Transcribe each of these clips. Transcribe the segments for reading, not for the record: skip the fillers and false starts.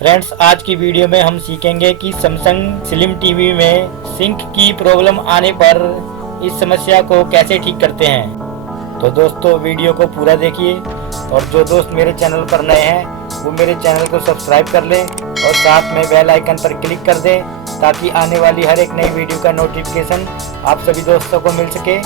Friends, आज की video में हम सीखेंगे कि सैमसंग स्लिम टीवी में सिंक की प्रॉब्लम आने पर इस समस्या को कैसे ठीक करते हैं। तो दोस्तों, वीडियो को पूरा देखिए और जो दोस्त मेरे चैनल पर नए हैं वो मेरे चैनल को सब्सक्राइब कर लें और साथ में बेल आइकन पर क्लिक कर दें ताकि आने वाली हर एक नई वीडियो का नोटिफिकेशन आप सभी दोस्तों को मिल सके।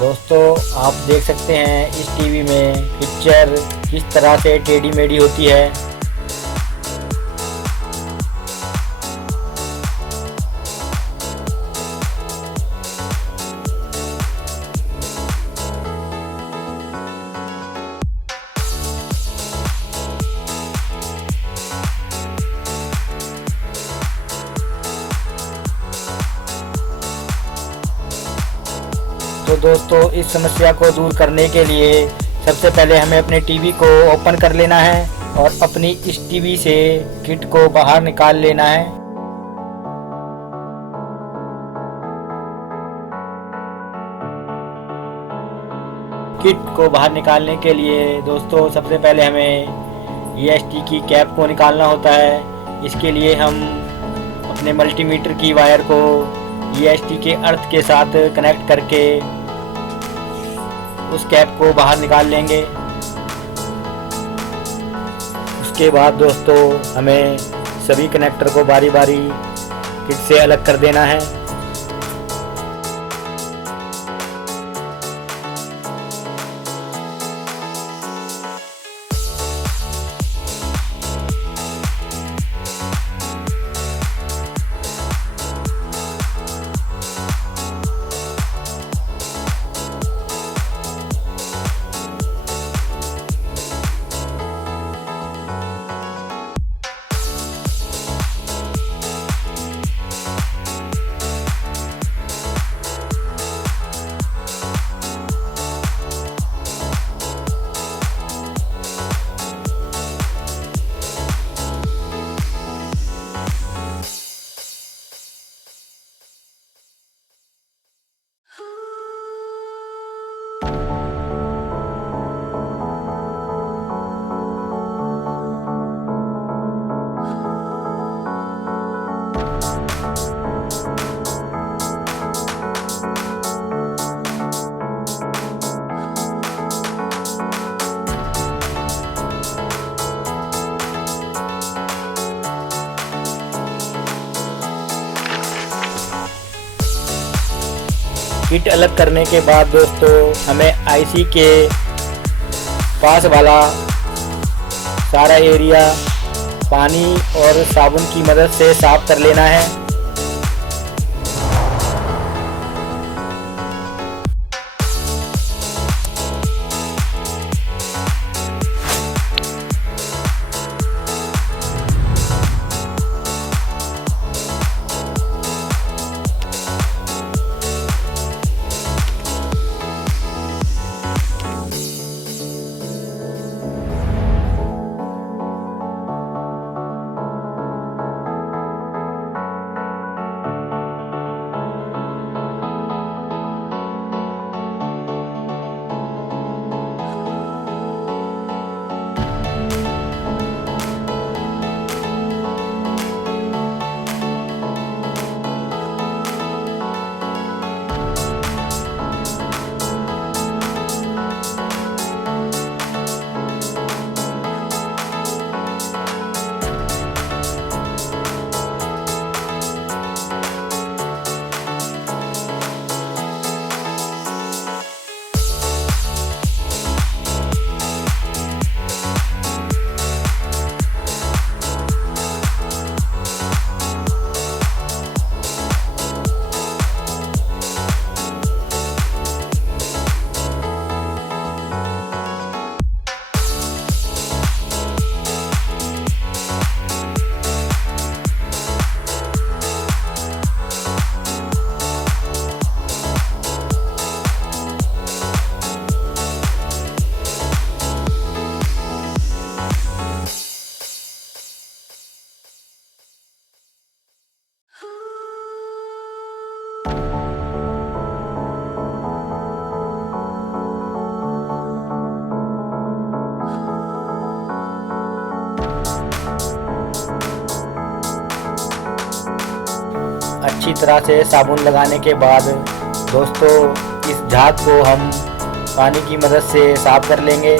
दोस्तों, आप देख सकते हैं इस टीवी में पिक्चर किस तरह से टेढ़ी मेढ़ी होती है। तो दोस्तों, इस समस्या को दूर करने के लिए सबसे पहले हमें अपने टीवी को ओपन कर लेना है और अपनी इस टीवी से किट को बाहर निकाल लेना है। किट को बाहर निकालने के लिए दोस्तों सबसे पहले हमें ईएसटी की कैप को निकालना होता है। इसके लिए हम अपने मल्टीमीटर की वायर को ईएसटी के अर्थ के साथ कनेक्ट करके उस कैप को बाहर निकाल लेंगे। उसके बाद दोस्तों हमें सभी कनेक्टर को बारी बारी किट से अलग कर देना है। किट अलग करने के बाद दोस्तों हमें आईसी के पास वाला सारा एरिया पानी और साबुन की मदद से साफ कर लेना है। अच्छी तरह से साबुन लगाने के बाद दोस्तों इस झाग को हम पानी की मदद से साफ कर लेंगे।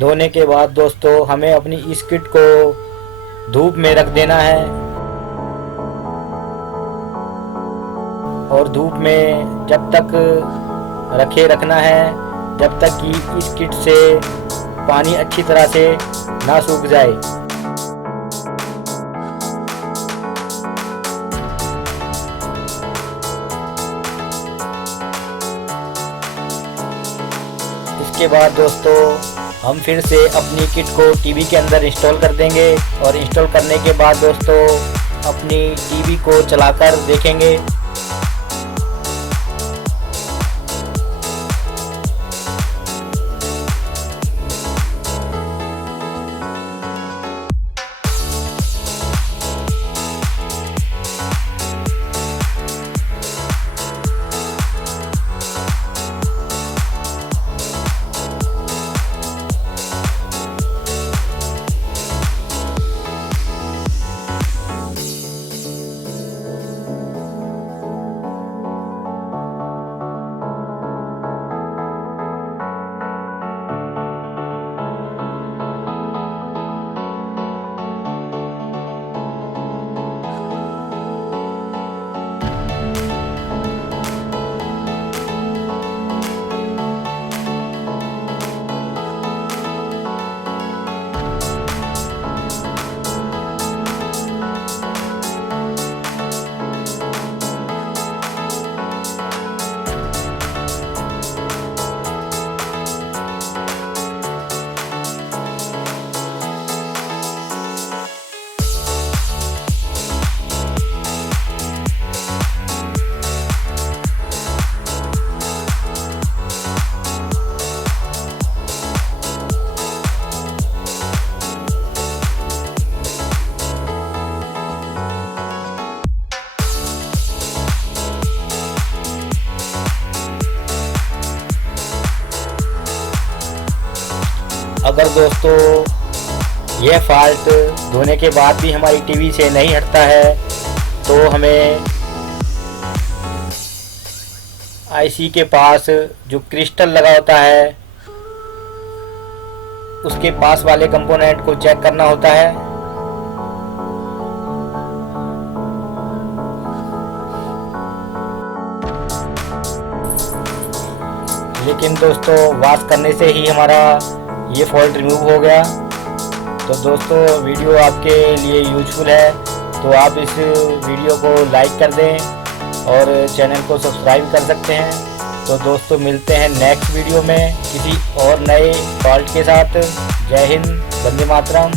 धोने के बाद दोस्तों हमें अपनी इस किट को धूप में रख देना है और धूप में जब तक रखना है जब तक कि इस किट से पानी अच्छी तरह से ना सूख जाए। इसके बाद दोस्तों हम फिर से अपनी किट को टीवी के अंदर इंस्टॉल कर देंगे और इंस्टॉल करने के बाद दोस्तों अपनी टीवी को चलाकर देखेंगे। अगर दोस्तों यह फॉल्ट धोने के बाद भी हमारी टीवी से नहीं हटता है तो हमें आईसी के पास जो क्रिस्टल लगा होता है उसके पास वाले कंपोनेंट को चेक करना होता है। लेकिन दोस्तों वॉश करने से ही हमारा ये फॉल्ट रिमूव हो गया। तो दोस्तों वीडियो आपके लिए यूजफुल है तो आप इस वीडियो को लाइक कर दें और चैनल को सब्सक्राइब कर सकते हैं। तो दोस्तों मिलते हैं नेक्स्ट वीडियो में किसी और नए फॉल्ट के साथ। जय हिंद, वंदे मातरम।